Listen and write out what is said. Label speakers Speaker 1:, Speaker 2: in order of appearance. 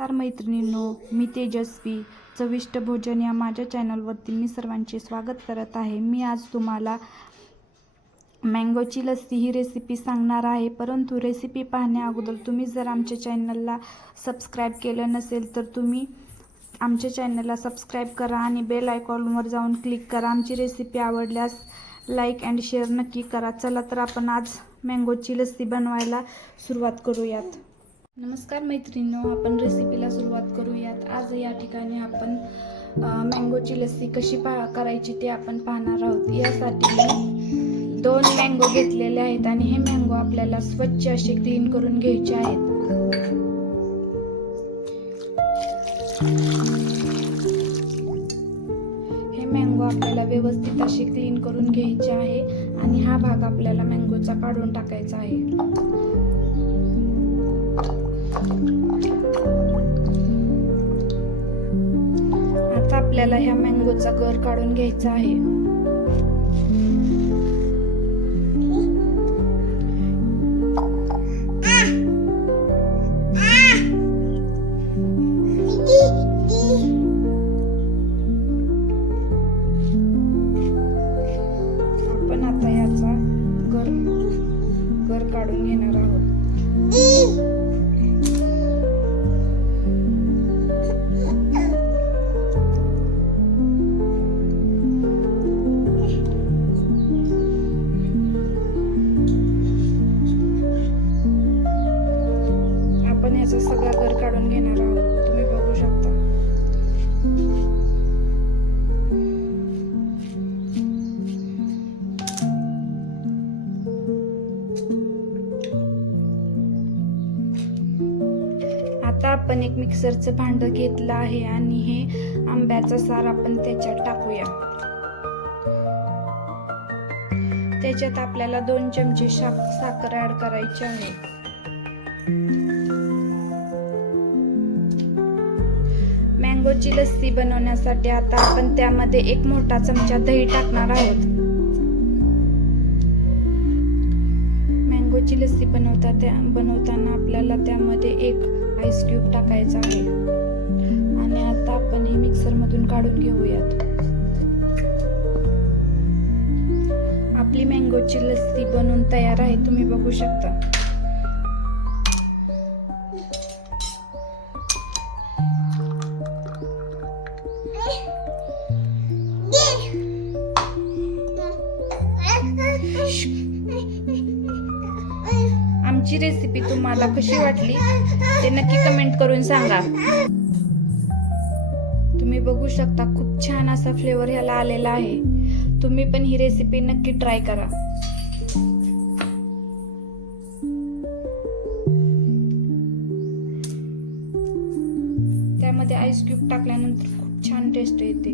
Speaker 1: नमस्कार मैत्रिणींनो मी तेजस्वी. चविष्ट भोजन या माझ्या चॅनलवरती मी सर्वांचे स्वागत करत आहे. मी आज तुम्हाला मँगोची लस्सी ही रेसिपी सांगणार आहे. परंतु रेसिपी पाहण्या अगोदर तुम्ही जर आमच्या चॅनलला सबस्क्राईब केलं नसेल तर तुम्ही आमच्या चॅनलला सबस्क्राईब करा आणि बेल आयकॉनवर जाऊन क्लिक करा. आमची रेसिपी आवडल्यास लाईक अँड शेअर नक्की करा. चला तर आपण आज मँगोची लस्सी बनवायला सुरुवात करूयात. नमस्कार मैत्रिणींनो आपण रेसिपीला सुरुवात करूयात. आज या ठिकाणी आपण मँगोची लस्सी कशी पा करायची ते आपण पाहणार आहोत. यासाठी मी दोन मँगो घेतलेले आहेत आणि हे मँगो आपल्याला स्वच्छ असे क्लीन करून घ्यायचे आहेत. हे मँगो आपल्याला व्यवस्थित असे क्लीन करून घ्यायचे आहे आणि हा भाग आपल्याला मँगोचा काढून टाकायचा आहे. आपल्याला ह्या मँगोचा गर काढून घ्यायचा आहे. आपण आता याचा गर गर काढून घेणार आहोत. आपण सगळं घर काढून घेणार आहोत. तुम्ही बघू शकता. आता आपण एक मिक्सरचं भांड घेतलं आहे आणि हे आंब्याचा सार आपण त्याच्यात टाकूया. त्याच्यात आपल्याला दोन चमचे साखर ऍड करायची आहे. मँगोची लस्सी बनवण्यासाठी आता आपण त्यामध्ये एक मोठा चमचा दही टाकणार आहोत. मँगोची लस्सी बनवता त्या बनवताना आपल्याला त्यामध्ये एक आईस क्यूब टाकायचा आहे. आणि आता आपण हे मिक्सरमधून काढून घेऊयात. आपली मँगोची लस्सी बनवून तयार आहे तुम्ही बघू शकता. आमची रेसिपी तुम्हाला कशी वाटली ते नक्की कमेंट करून सांगा. तुम्ही बघू शकता खूप छान असा फ्लेवर ह्याला आलेला आहे. तुम्ही पण ही रेसिपी नक्की ट्राय करा. त्यामध्ये आईस क्यूब टाकल्यानंतर खूप छान टेस्ट येते.